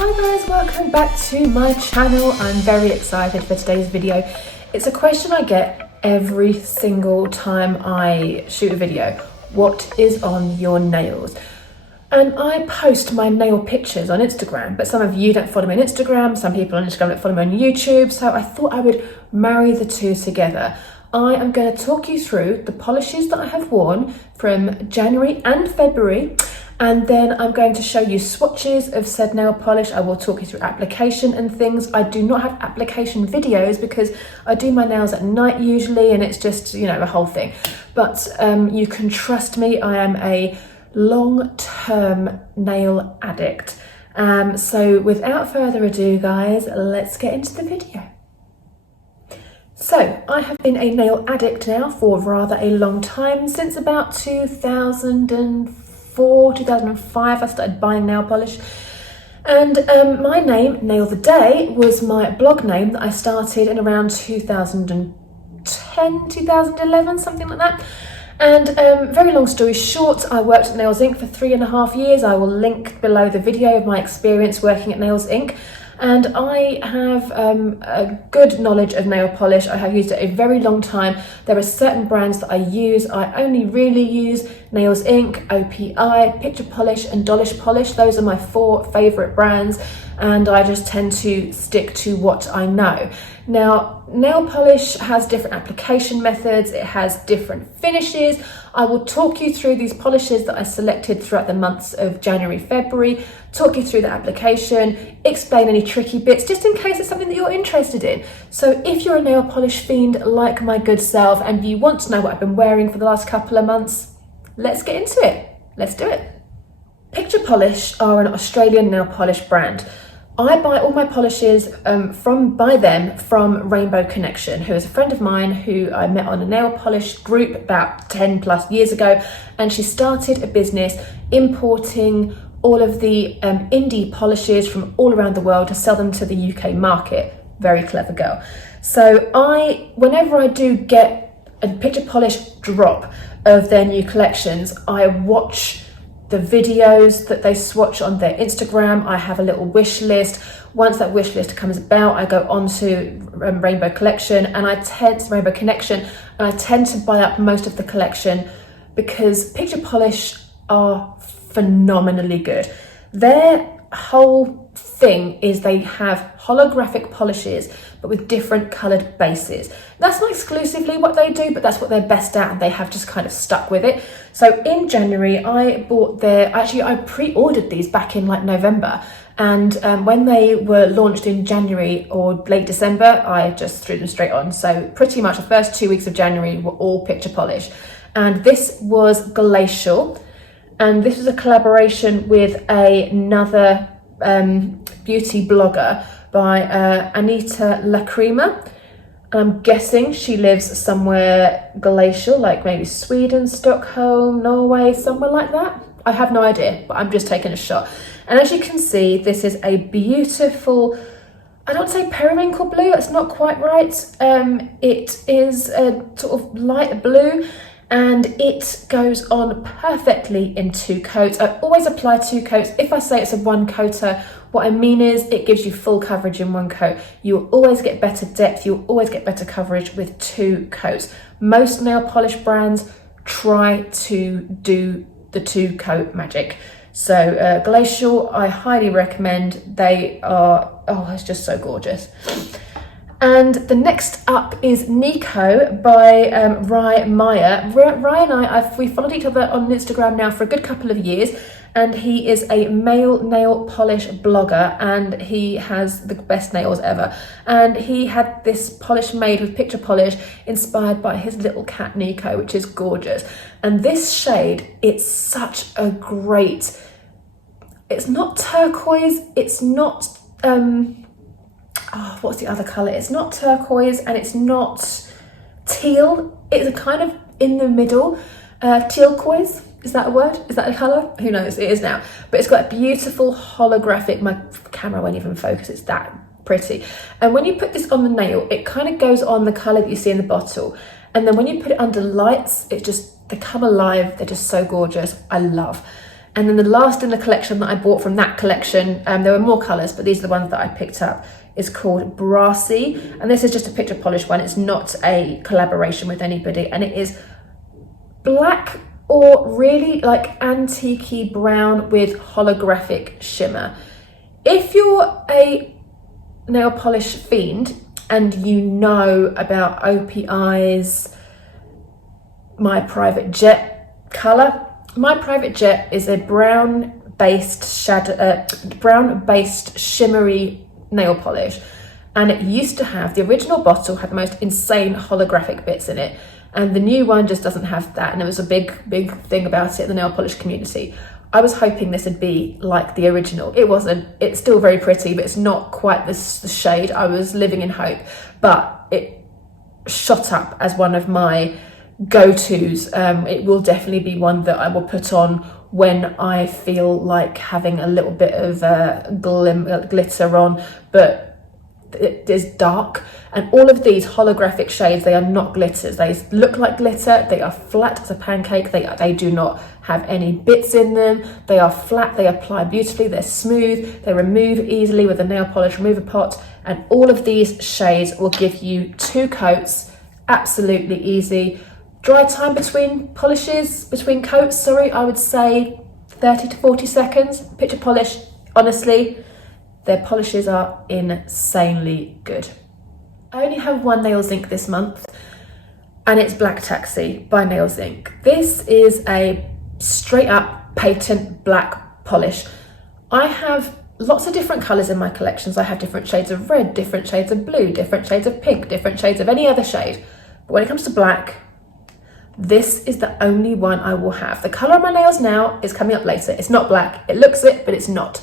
Hi guys, welcome back to my channel. I'm very excited for today's video. It's a question I get every single time I shoot a video. What is on your nails? And I post my nail pictures on Instagram, but some of you don't follow me on Instagram, some people on Instagram don't follow me on YouTube, so I thought I would marry the two together. I am going to talk you through the polishes that I have worn from January and February, and then I'm going to show you swatches of said nail polish. I will talk you through application and things. I do not have application videos because I do my nails at night usually, and it's just, you know, a whole thing. But you can trust me, I am a long-term nail addict. So without further ado, guys, let's get into the video. So I have been a nail addict now for rather a long time, since about 2004, 2005 I started buying nail polish. And my name, Nail the Day, was my blog name that I started in around 2010, 2011, something like that. And very long story short, I worked at Nails Inc. for 3.5 years. I will link below the video of my experience working at Nails Inc. And I have a good knowledge of nail polish. I have used it a very long time. There are certain brands that I use. I only really use Nails Inc., OPI, Picture Polish and Dolish Polish. Those are my 4 favourite brands, and I just tend to stick to what I know. Now, nail polish has different application methods, it has different finishes. I will talk you through these polishes that I selected throughout the months of January, February, talk you through the application, explain any tricky bits, just in case it's something that you're interested in. So if you're a nail polish fiend like my good self and you want to know what I've been wearing for the last couple of months, let's get into it. Let's do it. Picture Polish are an Australian nail polish brand. I buy all my polishes from Rainbow Connection, who is a friend of mine who I met on a nail polish group about 10 plus years ago, and she started a business importing all of the indie polishes from all around the world to sell them to the UK market. Very clever girl. So whenever I do get a Picture Polish drop of their new collections, I watch the videos that they swatch on their Instagram. I have a little wish list. Once that wish list comes about, I go on to Rainbow Connection, and I tend to buy up most of the collection because Picture Polish are phenomenally good. Their whole thing is they have holographic polishes but with different coloured bases. That's not exclusively what they do, but that's what they're best at, and they have just kind of stuck with it. So in January, I pre-ordered these back in like November, and when they were launched in January or late December, I just threw them straight on. So pretty much the first 2 weeks of January were all Picture Polish. And this was Glacial, and this was a collaboration with another beauty blogger by Anita Lacrima. I'm guessing she lives somewhere glacial, like maybe Sweden, Stockholm, Norway, somewhere like that. I have no idea, but I'm just taking a shot. And as you can see, this is a beautiful, I don't say periwinkle blue, it's not quite right. It is a sort of light blue, and it goes on perfectly in 2 coats. I always apply 2 coats. If I say it's a 1-coater, what I mean is it gives you full coverage in 1 coat. You'll always get better depth, you'll always get better coverage with 2 coats. Most nail polish brands try to do the 2-coat magic. So Glacial, I highly recommend. They are, oh, it's just so gorgeous. And the next up is Neko by Ryan Meyer. Ryan and we followed each other on Instagram now for a good couple of years, and he is a male nail polish blogger, and he has the best nails ever. And he had this polish made with Picture Polish inspired by his little cat Neko, which is gorgeous. And this shade, it's such a great, it's not turquoise, it's not what's the other colour? It's not turquoise and it's not teal. It's a kind of in the middle. Tealquoise, is that a word? Is that a colour? Who knows? It is now. But it's got a beautiful holographic, my camera won't even focus, it's that pretty. And when you put this on the nail, it kind of goes on the colour that you see in the bottle. And then when you put it under lights, it just, they come alive. They're just so gorgeous. I love. And then the last in the collection that I bought from that collection, there were more colours, but these are the ones that I picked up, is called Brassy. And this is just a picture polish one. It's not a collaboration with anybody. And it is black or really like antique-y brown with holographic shimmer. If you're a nail polish fiend and you know about OPI's My Private Jet colour, My Private Jet is a brown-based shimmery nail polish, and it used to have, the original bottle had the most insane holographic bits in it, and the new one just doesn't have that, and it was a big thing about it in the nail polish community. I was hoping this would be like the original. It wasn't. It's still very pretty, but it's not quite the shade. I was living in hope, but it shot up as one of my go-tos. It will definitely be one that I will put on when I feel like having a little bit of glitter on, but it is dark. And all of these holographic shades, they are not glitters. They look like glitter. They are flat as a pancake. They do not have any bits in them. They are flat. They apply beautifully. They're smooth. They remove easily with a nail polish remover pot. And all of these shades will give you 2 coats. Absolutely easy. Dry time between coats, I would say 30 to 40 seconds. Picture polish, honestly, their polishes are insanely good. I only have one Nails Inc this month, and it's Black Taxi by Nails Inc. This is a straight up patent black polish. I have lots of different colours in my collections. I have different shades of red, different shades of blue, different shades of pink, different shades of any other shade. But when it comes to black, this is the only one I will have. The colour of my nails now is coming up later. It's not black. It looks it, but it's not.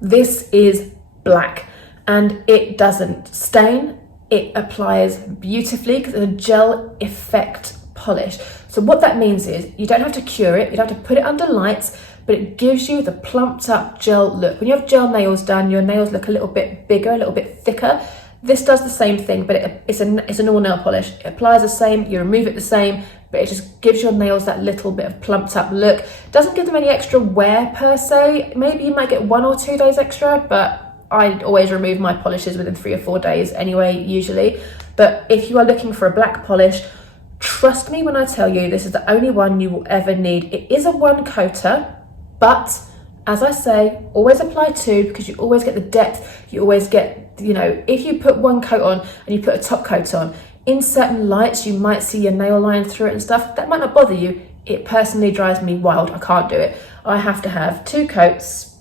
This is black, and it doesn't stain. It applies beautifully because it's a gel effect polish. So what that means is you don't have to cure it. You don't have to put it under lights, but it gives you the plumped up gel look. When you have gel nails done, your nails look a little bit bigger, a little bit thicker. This does the same thing, but it's a normal nail polish. It applies the same, you remove it the same, but it just gives your nails that little bit of plumped up look. Doesn't give them any extra wear per se. Maybe you might get 1 or 2 days extra, but I always remove my polishes within 3 or 4 days anyway, usually. But if you are looking for a black polish, trust me when I tell you this is the only one you will ever need. It is a 1-coater, but as I say, always apply 2 because you always get the depth. You always get, if you put 1 coat on and you put a top coat on, in certain lights you might see your nail line through it and stuff. That might not bother you. It personally drives me wild. I can't do it. I have to have 2 coats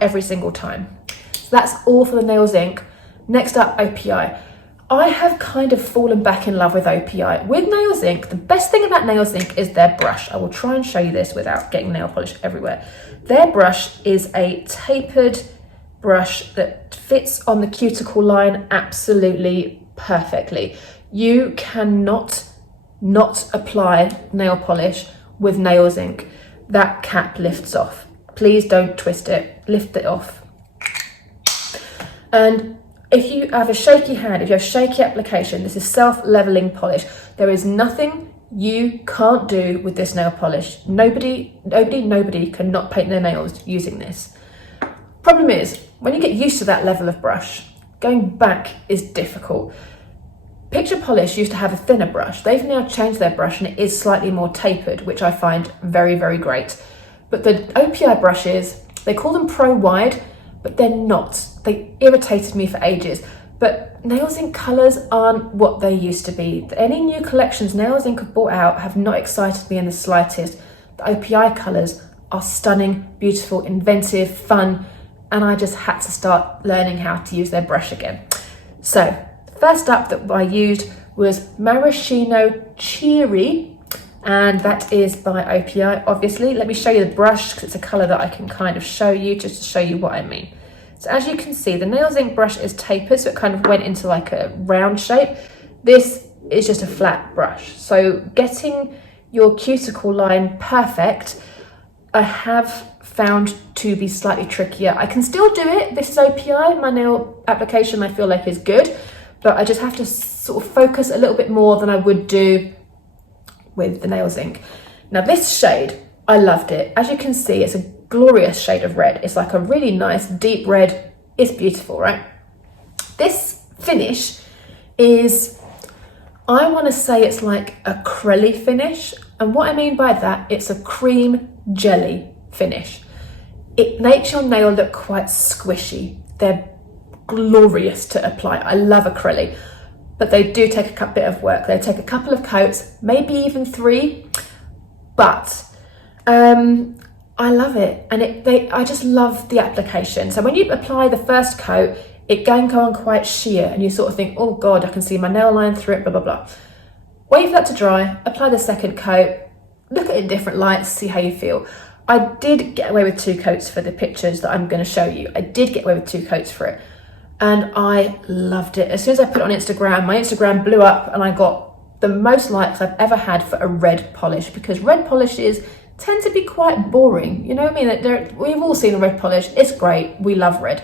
every single time. So that's all for the Nails Inc. Next up, OPI. I have kind of fallen back in love with OPI. With Nails Inc, the best thing about Nails Inc is their brush. I will try and show you this without getting nail polish everywhere. Their brush is a tapered brush that fits on the cuticle line absolutely perfectly. You cannot not apply nail polish with Nails Inc. That cap lifts off. Please don't twist it, lift it off. And if you have a shaky hand, if you have shaky application, this is self-leveling polish. There is nothing you can't do with this nail polish. Nobody cannot paint their nails using this. Problem is, when you get used to that level of brush, going back is difficult. Picture Polish used to have a thinner brush. They've now changed their brush and it is slightly more tapered, which I find very, very great. But the OPI brushes, they call them Pro Wide, but they're not. They irritated me for ages. But Nails Inc colours aren't what they used to be. Any new collections Nails Inc have brought out have not excited me in the slightest. The OPI colours are stunning, beautiful, inventive, fun, and I just had to start learning how to use their brush again. So, first up that I used was Maraschino Cheer-y, and that is by OPI, obviously. Let me show you the brush because it's a colour that I can kind of show you, just to show you what I mean. So as you can see, the Nails Inc brush is tapered, so it kind of went into like a round shape. This is just a flat brush. So getting your cuticle line perfect, I have found to be slightly trickier. I can still do it. This is OPI. My nail application I feel like is good, but I just have to sort of focus a little bit more than I would do with the Nails Inc. Now this shade, I loved it. As you can see, it's a glorious shade of red. It's like a really nice deep red. It's beautiful, right? This finish is, I want to say it's like a crelly finish. And what I mean by that, it's a cream jelly finish. It makes your nail look quite squishy. They're glorious to apply. I love acrylic, but they do take a bit of work. They take a couple of coats, maybe even 3, but I love it. And I just love the application. So when you apply the first coat, it can go on quite sheer and you sort of think, oh God, I can see my nail line through it, blah, blah, blah. Wait for that to dry, apply the second coat, look at it in different lights, see how you feel. I did get away with 2 coats for the pictures that I'm going to show you. I did get away with 2 coats for it. And I loved it. As soon as I put it on Instagram, my Instagram blew up and I got the most likes I've ever had for a red polish, because red polishes tend to be quite boring. You know what I mean? We've all seen a red polish. It's great. We love red,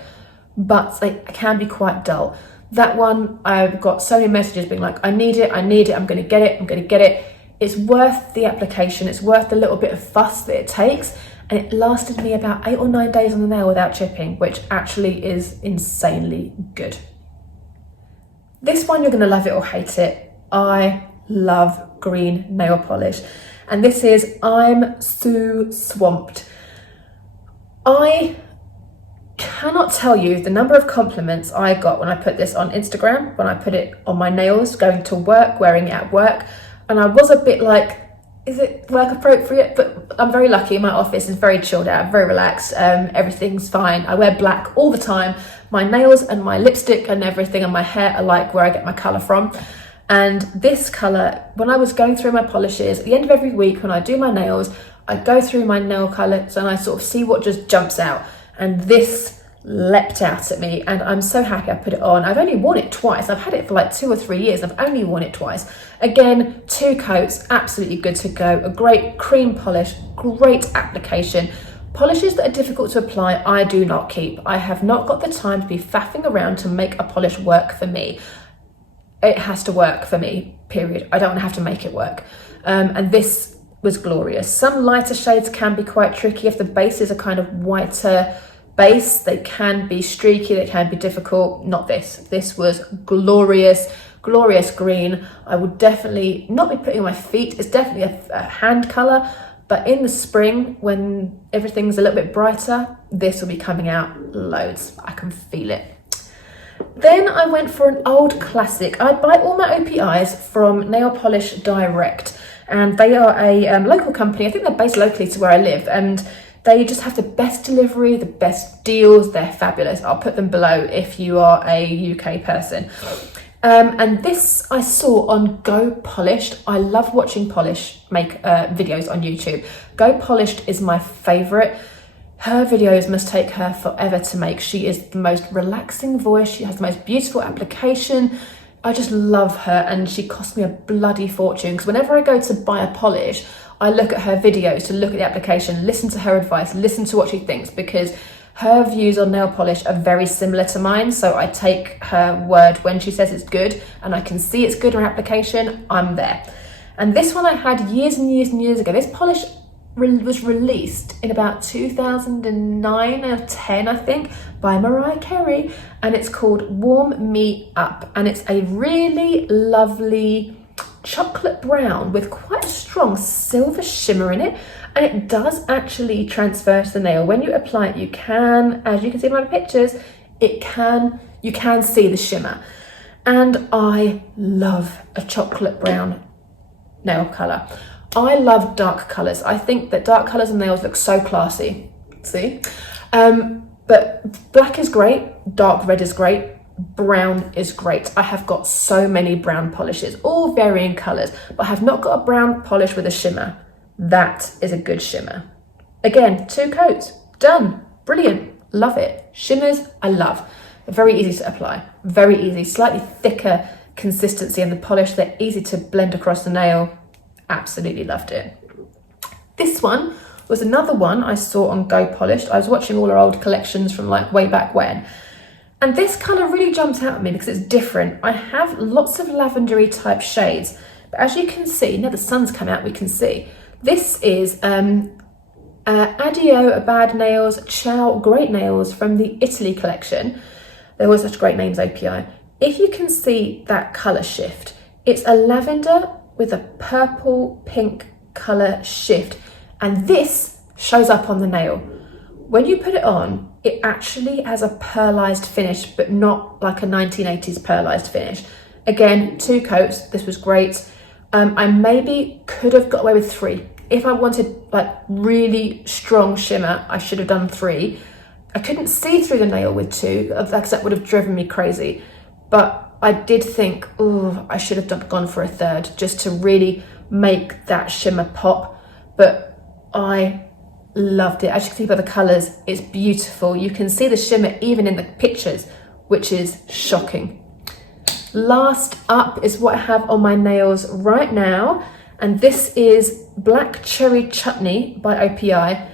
but they can be quite dull. That one, I've got so many messages being like, I need it, I'm going to get it, I'm going to get it. It's worth the application. It's worth the little bit of fuss that it takes. And it lasted me about 8 or 9 days on the nail without chipping, which actually is insanely good. This one, you're going to love it or hate it. I love green nail polish. And this is I'm Sooo Swamped. I cannot tell you the number of compliments I got when I put this on Instagram, when I put it on my nails, going to work, wearing it at work. And I was a bit like, is it work appropriate? But I'm very lucky. My office is very chilled out, very relaxed. Everything's fine. I wear black all the time. My nails and my lipstick and everything and my hair are like where I get my colour from. And this colour, when I was going through my polishes, at the end of every week when I do my nails, I go through my nail colours and I sort of see what just jumps out. And this leapt out at me, and I'm so happy I put it on. I've only worn it twice. I've had it for like 2 or 3 years. I've only worn it twice. Again, 2 coats, absolutely good to go. A great cream polish, great application. Polishes that are difficult to apply, I do not keep. I have not got the time to be faffing around to make a polish work for me. It has to work for me, period. I don't have to make it work. And this was glorious. Some lighter shades can be quite tricky. If the bases are kind of whiter base, they can be streaky, they can be difficult. Not this. This was glorious, glorious green. I would definitely not be putting on my feet. It's definitely a hand colour, but in the spring when everything's a little bit brighter, this will be coming out loads. I can feel it. Then I went for an old classic. I buy all my OPIs from Nail Polish Direct, and they are a local company. I think they're based locally to where I live, and they just have the best delivery, the best deals. They're fabulous. I'll put them below if you are a UK person. And this I saw on Go Polished. I love watching Polish make videos on YouTube. Go Polished is my favourite. Her videos must take her forever to make. She is the most relaxing voice. She has the most beautiful application. I just love her, and she cost me a bloody fortune, because whenever I go to buy a polish, I look at her videos to look at the application, listen to her advice, listen to what she thinks, because her views on nail polish are very similar to mine. So I take her word when she says it's good, and I can see it's good on her application, I'm there. And this one I had years and years and years ago. This polish was released in about 2009 or 10, I think, by Mariah Carey, and it's called Warm Me Up, and it's a really lovely chocolate brown with quite a strong silver shimmer in it, and it does actually transfer to the nail. When you apply it, you can, as you can see in my pictures, you can see the shimmer. And I love a chocolate brown nail colour. I love dark colours. I think that dark colours on nails look so classy. See? But black is great, dark red is great, brown is great. I have got so many brown polishes, all varying colours, but I have not got a brown polish with a shimmer. That is a good shimmer. Again, 2 coats, done, brilliant, love it. Shimmers, I love. They're very easy to apply, very easy, slightly thicker consistency in the polish. They're easy to blend across the nail. Absolutely loved it. This one was another one I saw on Go Polished. I was watching all her old collections from like way back when. And this colour really jumped out at me because it's different. I have lots of lavendery type shades, but as you can see, now the sun's come out, we can see. This is Addio Bad Nails, Ciao Great Nails from the Italy collection. They're all such great names, API. If you can see that colour shift, it's a lavender with a purple pink colour shift, and this shows up on the nail. When you put it on, it actually has a pearlised finish, but not like a 1980s pearlised finish. Again, 2 coats, this was great. I maybe could have got away with 3. If I wanted like really strong shimmer, I should have done 3. I couldn't see through the nail with 2, because that would have driven me crazy. But I did think, oh, I should have gone for a 3rd just to really make that shimmer pop. But I loved it. As you can see by the colours, it's beautiful. You can see the shimmer even in the pictures, which is shocking. Last up is what I have on my nails right now, and this is Black Cherry Chutney by OPI.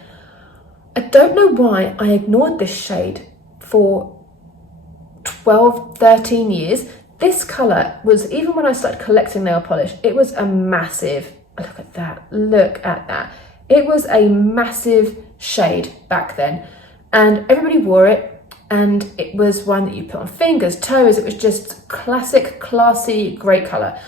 I don't know why I ignored this shade for 12, 13 years. This colour was, even when I started collecting nail polish, it was a massive, look at that, look at that. It was a massive shade back then, and everybody wore it, and it was one that you put on fingers, toes. It was just classic, classy, great colour.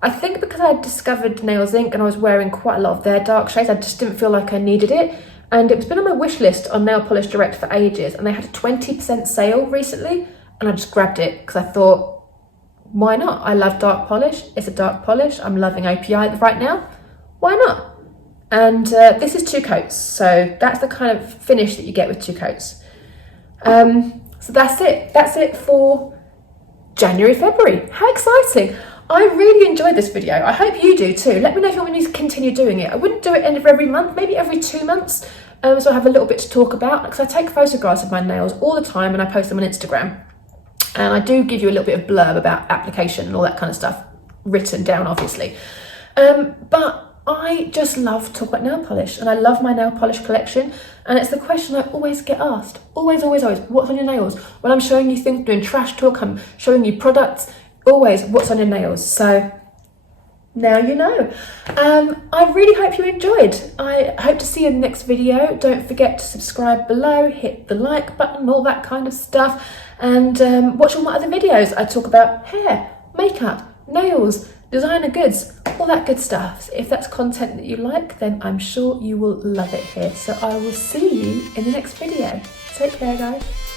I think because I had discovered Nails Inc and I was wearing quite a lot of their dark shades, I just didn't feel like I needed it. And it's been on my wish list on Nail Polish Direct for ages, and they had a 20% sale recently, and I just grabbed it because I thought, why not? I love dark polish. It's a dark polish. I'm loving OPI right now. Why not? And this is 2 coats, so that's the kind of finish that you get with 2 coats. So that's it. That's it for January, February. How exciting. I really enjoyed this video. I hope you do too. Let me know if you want me to continue doing it. I wouldn't do it every month, maybe every 2 months. So I have a little bit to talk about, because I take photographs of my nails all the time and I post them on Instagram. And I do give you a little bit of blurb about application and all that kind of stuff written down, obviously. But I just love talking about nail polish, and I love my nail polish collection, and it's the question I always get asked. Always, always, always. What's on your nails? When I'm showing you things, doing trash talk, I'm showing you products. Always, what's on your nails? So now you know. I really hope you enjoyed. I hope to see you in the next video. Don't forget to subscribe below, hit the like button, all that kind of stuff, and watch all my other videos. I talk about hair, makeup, nails, designer goods, all that good stuff. So if that's content that you like, then I'm sure you will love it here. So I will see you in the next video. Take care, guys.